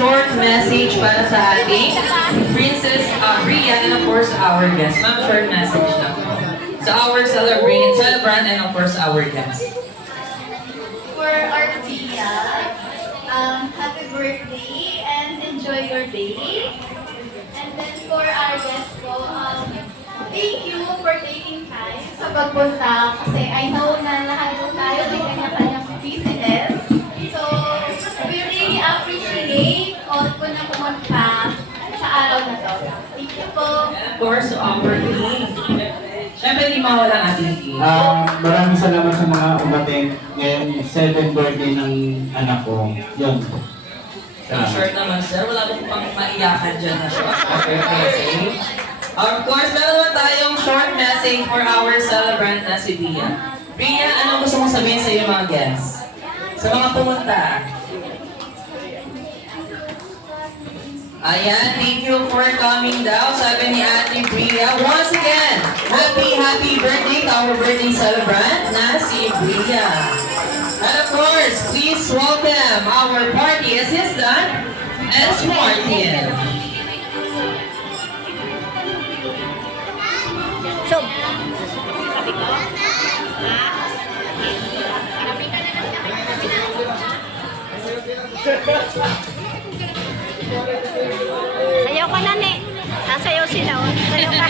short message para sa ating Princess Bria and of course our guest. Ma'am, short message lang po. So our celebrant and of course our guest. For our Bria, happy birthday and enjoy your day. And then for our guest po, thank you for taking time sa pagpunta kasi I know na lahat po tayo may kanya-kanyang business. So, we really appreciate all po na pumunta sa araw na to. Thank you po. And of course, our team. Siyempre, hindi mawala ang ating team. Maraming salamat sa mga umating ngayon 7th birthday ng anak ko. Yun. Short naman, sir. Wala mo pang maiyakan dyan na short message. Of course, meron naman tayong short message for our celebrant na si Bia. Bia, ano gusto mong sabihin sa iyo mga guests? Sa mga pumunta. Ayan, thank you for coming daw. Sabi ni Ate Bria. Once again, happy birthday to our birthday celebrant na si Bria. And of course, please welcome our party assistant, S. Martin. So, sayaw ka na, ne. Sasayaw sila, oh. Sayaw ka.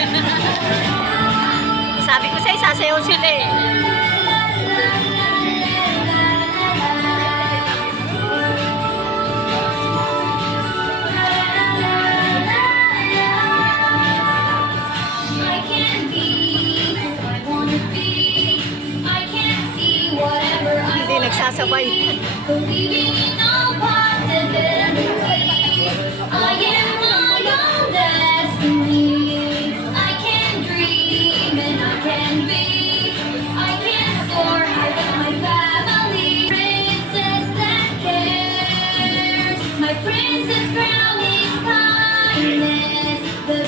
Sabi ko sa'yo, sasayaw sila, eh. I can be who I wanna be. I can see whatever I Hindi nagsasabay. believing in all possibilities. I am my own destiny. I can dream and I can be. I can soar higher than my family. Princess that cares. My princess crown is kindness. The